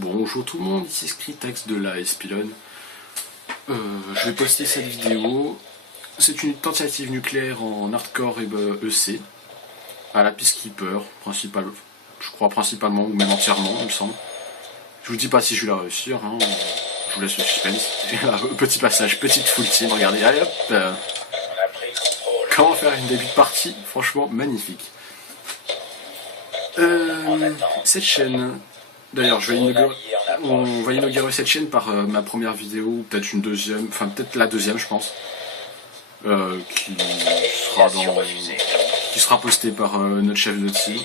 Bonjour tout le monde, ici Scritex de la Espilon. Je vais poster cette vidéo. C'est une tentative nucléaire en hardcore et EC à la Peacekeeper, je crois principalement ou même entièrement, il me semble. Je vous dis pas si je vais la réussir, hein. Je vous laisse le suspense. Et là, petit passage, petite full team, regardez, allez hop. Comment faire une début de partie, franchement magnifique. Cette chaîne, d'ailleurs, on va inaugurer cette chaîne par ma première vidéo, ou peut-être une deuxième, enfin peut-être la deuxième, je pense, qui sera postée par notre chef de team.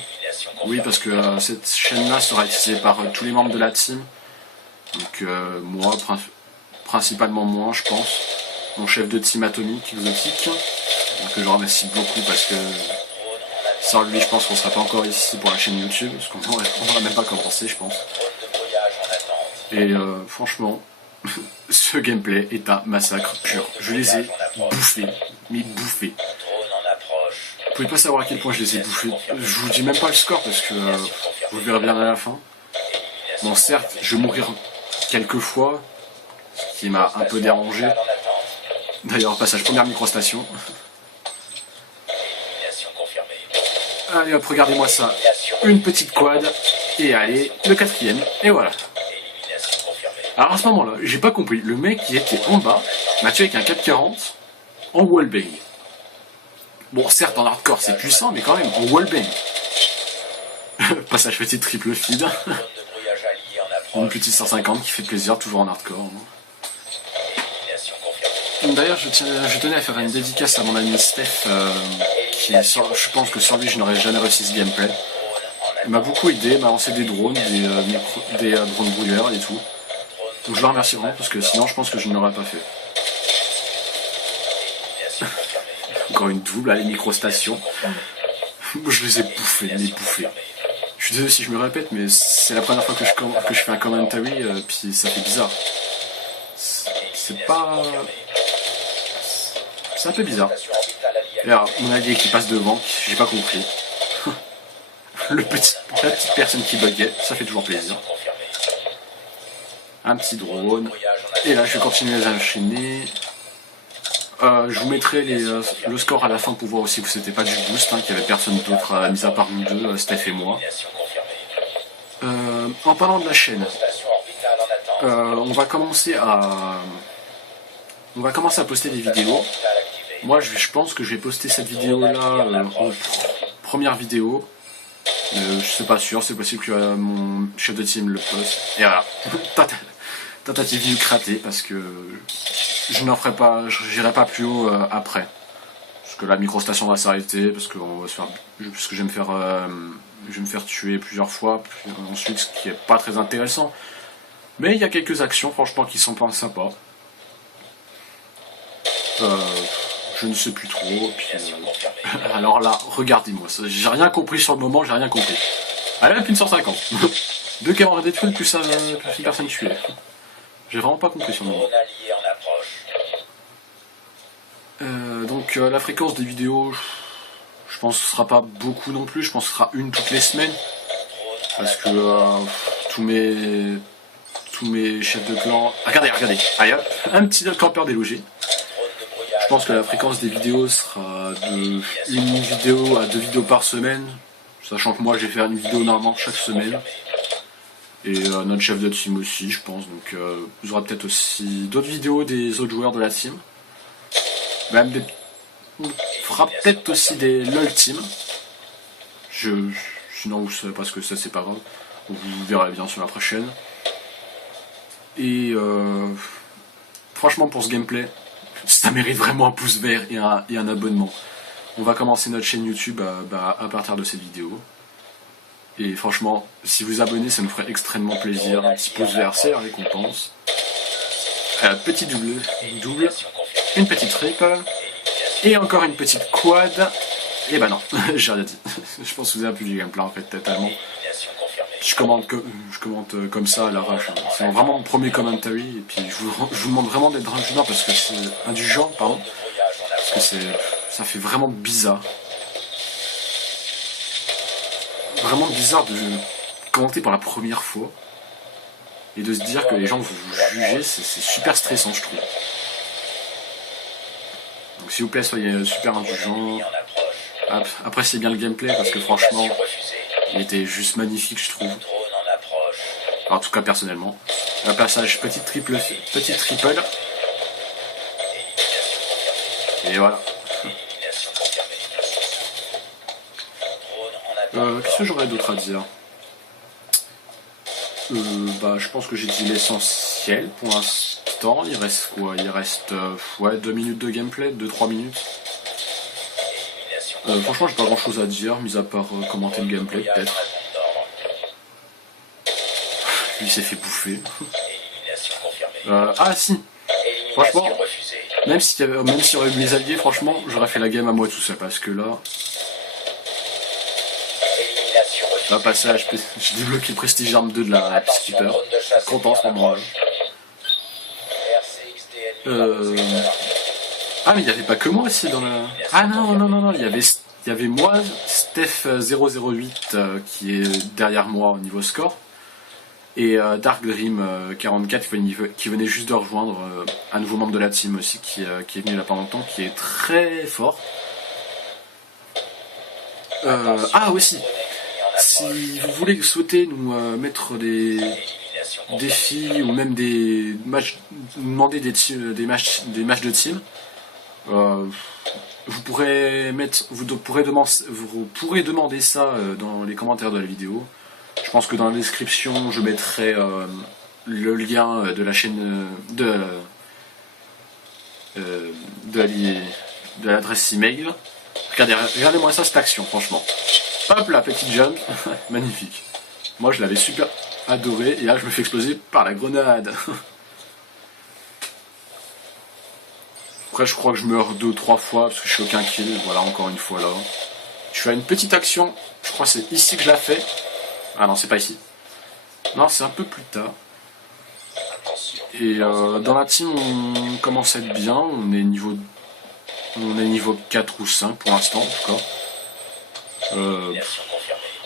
Oui, parce que cette chaîne-là sera utilisée par tous les membres de la team. Donc moi, principalement moi, je pense, mon chef de team atomique, exotique, que je remercie beaucoup parce que sans lui, je pense qu'on serait pas encore ici pour la chaîne YouTube, parce qu'on n'aurait même pas commencé, je pense. Et franchement, ce gameplay est un massacre pur. Je les ai bouffés, mais bouffés. Vous pouvez pas savoir à quel point je les ai bouffés. Je vous dis même pas le score parce que vous verrez bien à la fin. Bon, certes, je vais mourir quelques fois, ce qui m'a un peu dérangé. D'ailleurs, passage première microstation. Allez hop, regardez-moi ça. Une petite quad. Et allez, le quatrième. Et voilà. Alors à ce moment-là, j'ai pas compris. Le mec qui était en bas m'a tué avec un 440 en wallbang. Bon, certes, en hardcore c'est puissant, mais quand même, en wallbang. Passage petit triple feed. Une petite 150 qui fait plaisir, toujours en hardcore. D'ailleurs, je tenais à faire une dédicace à mon ami Steph, je pense que sans lui, je n'aurais jamais réussi ce gameplay. Il m'a beaucoup aidé, m'a lancé des drones, des drones brouilleurs et tout. Donc je le remercie vraiment, parce que sinon, je pense que je ne l'aurais pas fait. Encore une double, à les microstations. Je les ai bouffés, Je suis désolé si je me répète, mais c'est la première fois que je fais un commentary, puis ça fait bizarre. C'est un peu bizarre. Et alors, mon allié qui passe devant, j'ai pas compris. La petite personne qui buguait, ça fait toujours plaisir. Un petit drone. Et là, je vais continuer à enchaîner. Je vous mettrai le score à la fin pour voir aussi que c'était pas du boost, hein, qu'il y avait personne d'autre mis à part nous deux, Steph et moi. En parlant de la chaîne, on va commencer à poster des vidéos. Moi, je pense que je vais poster cette vidéo-là en première vidéo. Je suis pas sûr, c'est possible que mon chef de team le poste. Et voilà, tentative lucratée parce que je n'en ferai pas, j'irai pas plus haut après. Parce que la microstation va s'arrêter, parce que je vais me faire tuer plusieurs fois, puis ensuite, ce qui est pas très intéressant. Mais il y a quelques actions, franchement, qui sont pas sympas. Je ne sais plus trop. Puis, alors là, regardez-moi, j'ai rien compris sur le moment, j'ai rien compris. Allez, hop, une 150. 2 camarades d'étoiles plus une personne tuée. J'ai vraiment pas compris sur le moment. Donc la fréquence des vidéos, je pense que ce sera pas beaucoup non plus, je pense que ce sera une toutes les semaines. Parce que tous mes chefs de clan... Regardez, allez hop, un petit campeur délogé. Je pense que la fréquence des vidéos sera de 1 vidéo à 2 vidéos par semaine. Sachant que moi je vais faire une vidéo normalement chaque semaine. Et notre chef de team aussi, je pense. Donc vous aurez peut-être aussi d'autres vidéos des autres joueurs de la team. Même on fera peut-être aussi des LOL team. Sinon vous savez pas ce que c'est pas grave. Vous verrez bien sur la prochaine. Et franchement pour ce gameplay, ça mérite vraiment un pouce vert et un abonnement. On va commencer notre chaîne YouTube à partir de cette vidéo. Et franchement, si vous abonnez, ça nous ferait extrêmement plaisir. Un petit pouce vert, c'est la récompense. Petit double, une petite triple, et encore une petite quad. Et bah non, j'ai rien dit. Je pense que vous avez plus du gameplay en fait, totalement. Je commente comme ça à l'arrache. C'est vraiment mon premier commentary, et puis je vous demande vraiment d'être indulgent parce que c'est indulgent, pardon. Parce que ça fait vraiment bizarre. Vraiment bizarre de commenter pour la première fois. et de se dire que les gens vont vous juger, c'est super stressant, je trouve. Donc s'il vous plaît, soyez super indulgents. Appréciez bien le gameplay parce que franchement, il était juste magnifique, je trouve. En tout cas, personnellement. Un passage petit triple. Et voilà. Qu'est-ce que j'aurais d'autre à dire? Je pense que j'ai dit l'essentiel pour l'instant. Il reste quoi? Il reste 2 minutes de gameplay, 2-3 minutes. Franchement, j'ai pas grand chose à dire, mis à part commenter le gameplay, peut-être. Lui s'est fait bouffer. Ah si! Franchement, même s'il y aurait eu mes alliés, franchement, j'aurais fait la game à moi tout seul, parce que là... Un passage, j'ai débloqué le Prestige Arme 2 de la Peacekeeper. Content en ce moment. Ah mais il n'y avait pas que moi aussi dans la... Ah non, il y avait moi, Steph008 qui est derrière moi au niveau score, et Dark Dream 44 qui venait juste de rejoindre un nouveau membre de la team aussi qui est venu là pas longtemps, qui est très fort. Ah aussi, si vous souhaitez nous mettre des défis ou même des matchs, demander des matchs de team, vous pourrez demander ça dans les commentaires de la vidéo. Je pense que dans la description je mettrai le lien de la chaîne de l'adresse email. Regardez-moi ça, cette action, franchement. Hop là, petite jump, magnifique. Moi je l'avais super adoré et là je me fais exploser par la grenade. Après je crois que je meurs 2-3 fois parce que je suis aucun kill, voilà encore une fois là. Je fais une petite action, je crois que c'est ici que je la fais. Ah non, c'est pas ici. Non, c'est un peu plus tard. Et dans la team on commence à être bien, on est niveau 4 ou 5 pour l'instant en tout cas.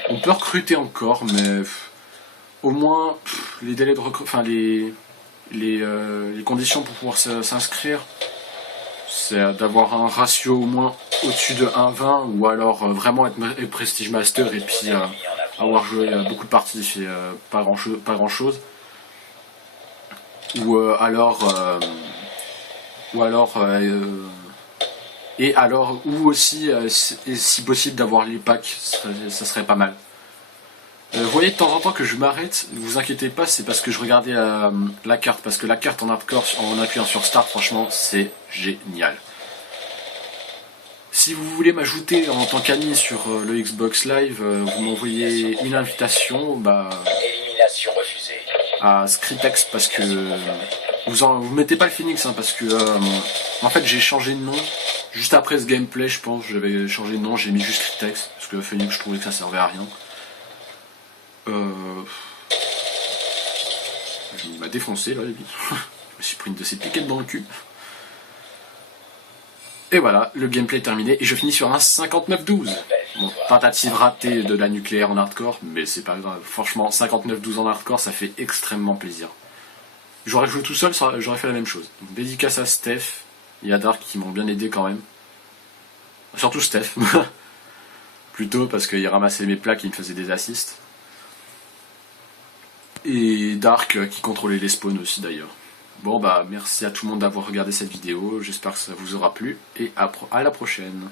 On peut recruter encore, mais au moins les délais de enfin les conditions pour pouvoir s'inscrire, c'est d'avoir un ratio au moins au-dessus de 1,20 ou alors vraiment être Prestige Master et puis avoir joué beaucoup de parties, pas grand chose, ou aussi si possible d'avoir les packs, ça serait pas mal. Vous voyez de temps en temps que je m'arrête, ne vous inquiétez pas, c'est parce que je regardais la carte, parce que la carte en hardcore en appuyant sur Start, franchement c'est génial. Si vous voulez m'ajouter en tant qu'ami sur le Xbox Live, vous m'envoyez une invitation à Scritex, parce que vous mettez pas le Phoenix, hein, parce que en fait j'ai changé de nom juste après ce gameplay, je pense. J'avais changé de nom, j'ai mis juste Scritex parce que Phoenix je trouvais que ça servait à rien. Il m'a défoncé là, lui. Je me suis pris une de ces piquettes dans le cul. Et voilà, le gameplay est terminé et je finis sur un 59-12. Bon, tentative ratée de la nucléaire en hardcore, mais c'est pas grave. Franchement, 59-12 en hardcore, ça fait extrêmement plaisir. J'aurais joué tout seul, j'aurais fait la même chose. Donc, dédicace à Steph et à Dark qui m'ont bien aidé quand même. Surtout Steph. Plutôt parce qu'il ramassait mes plaques et il me faisait des assists. Et Dark qui contrôlait les spawns aussi d'ailleurs. Bon bah merci à tout le monde d'avoir regardé cette vidéo, j'espère que ça vous aura plu et à la prochaine.